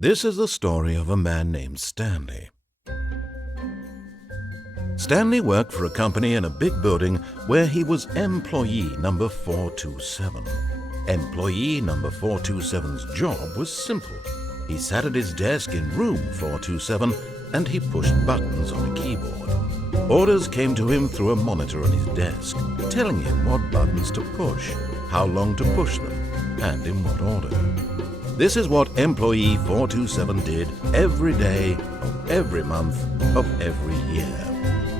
This is the story of a man named Stanley. Stanley worked for a company in a big building where he was employee number 427. Employee number 427's job was simple. He sat at his desk in room 427 and he pushed buttons on a keyboard. Orders came to him through a monitor on his desk, telling him what buttons to push, how long to push them, and in what order. This is what employee 427 did every day of every month of every year.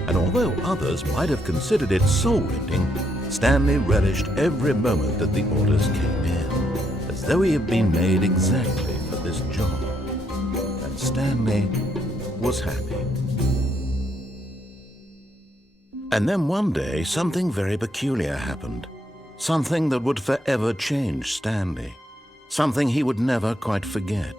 And although others might have considered it soul-rending, Stanley relished every moment that the orders came in, as though he had been made exactly for this job. And Stanley was happy. And then one day, something very peculiar happened. Something that would forever change Stanley. Something he would never quite forget.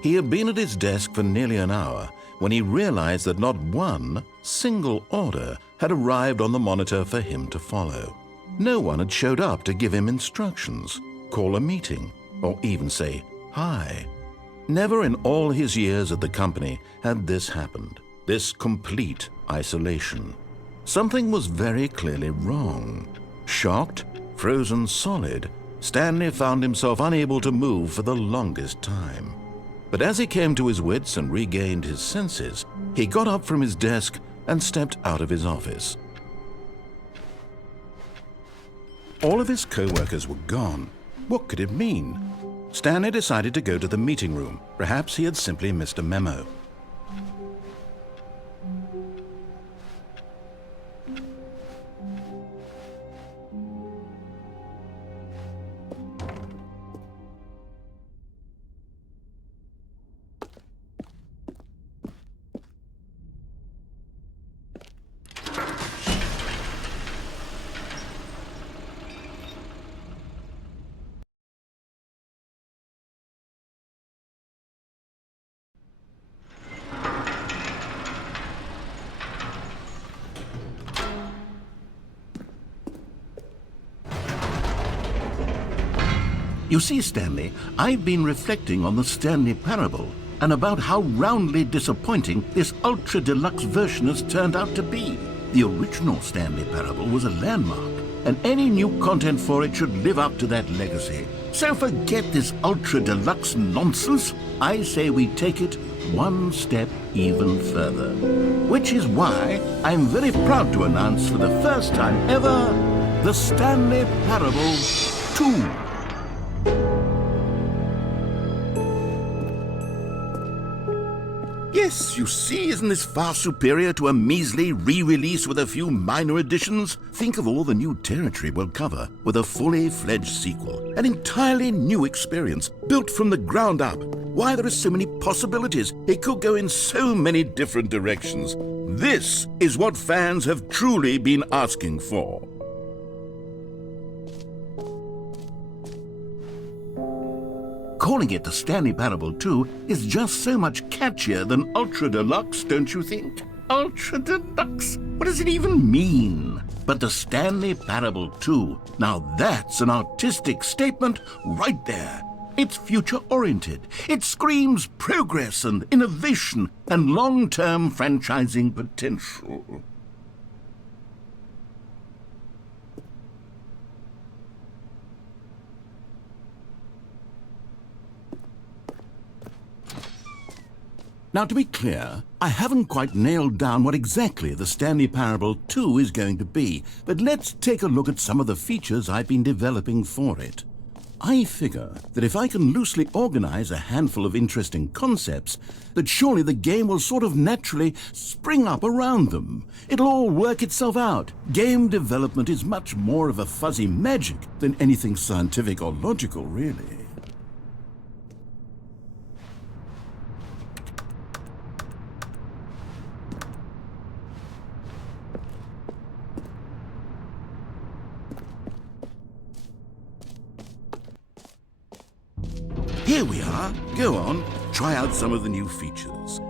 He had been at his desk for nearly an hour when he realized that not one single order had arrived on the monitor for him to follow. No one had showed up to give him instructions, call a meeting, or even say hi. Never in all his years at the company had this happened, this complete isolation. Something was very clearly wrong. Shocked, frozen solid, Stanley found himself unable to move for the longest time. But as he came to his wits and regained his senses, he got up from his desk and stepped out of his office. All of his co-workers were gone. What could it mean? Stanley decided to go to the meeting room. Perhaps he had simply missed a memo. You see, Stanley, I've been reflecting on the Stanley Parable and about how roundly disappointing this ultra-deluxe version has turned out to be. The original Stanley Parable was a landmark, and any new content for it should live up to that legacy. So forget this ultra-deluxe nonsense. I say we take it one step even further. Which is why I'm very proud to announce for the first time ever, the Stanley Parable 2. Yes, you see, isn't this far superior to a measly re-release with a few minor additions? Think of all the new territory we'll cover with a fully fledged sequel. An entirely new experience, built from the ground up. Why, there are so many possibilities. It could go in so many different directions. This is what fans have truly been asking for. Calling it the Stanley Parable 2 is just so much catchier than Ultra Deluxe, don't you think? Ultra Deluxe? What does it even mean? But the Stanley Parable 2, now that's an artistic statement right there. It's future-oriented. It screams progress and innovation and long-term franchising potential. Now, to be clear, I haven't quite nailed down what exactly the Stanley Parable 2 is going to be, but let's take a look at some of the features I've been developing for it. I figure that if I can loosely organize a handful of interesting concepts, that surely the game will sort of naturally spring up around them. It'll all work itself out. Game development is much more of a fuzzy magic than anything scientific or logical, really. Here we are. Go on, try out some of the new features.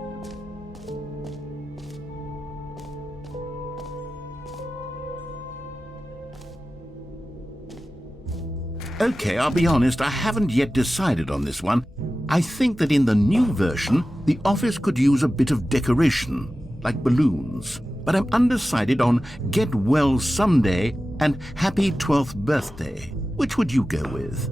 Okay, I'll be honest, I haven't yet decided on this one. I think that in the new version, the office could use a bit of decoration, like balloons. But I'm undecided on Get Well Someday and Happy 12th Birthday. Which would you go with?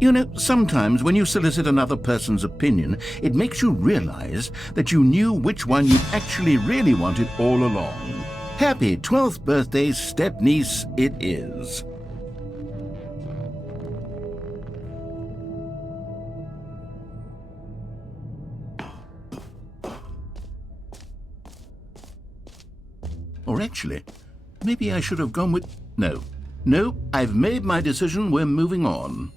You know, sometimes when you solicit another person's opinion, it makes you realize that you knew which one you actually really wanted all along. Happy 12th birthday, step-niece, it is. Or actually, maybe I should have gone with... No, I've made my decision, we're moving on.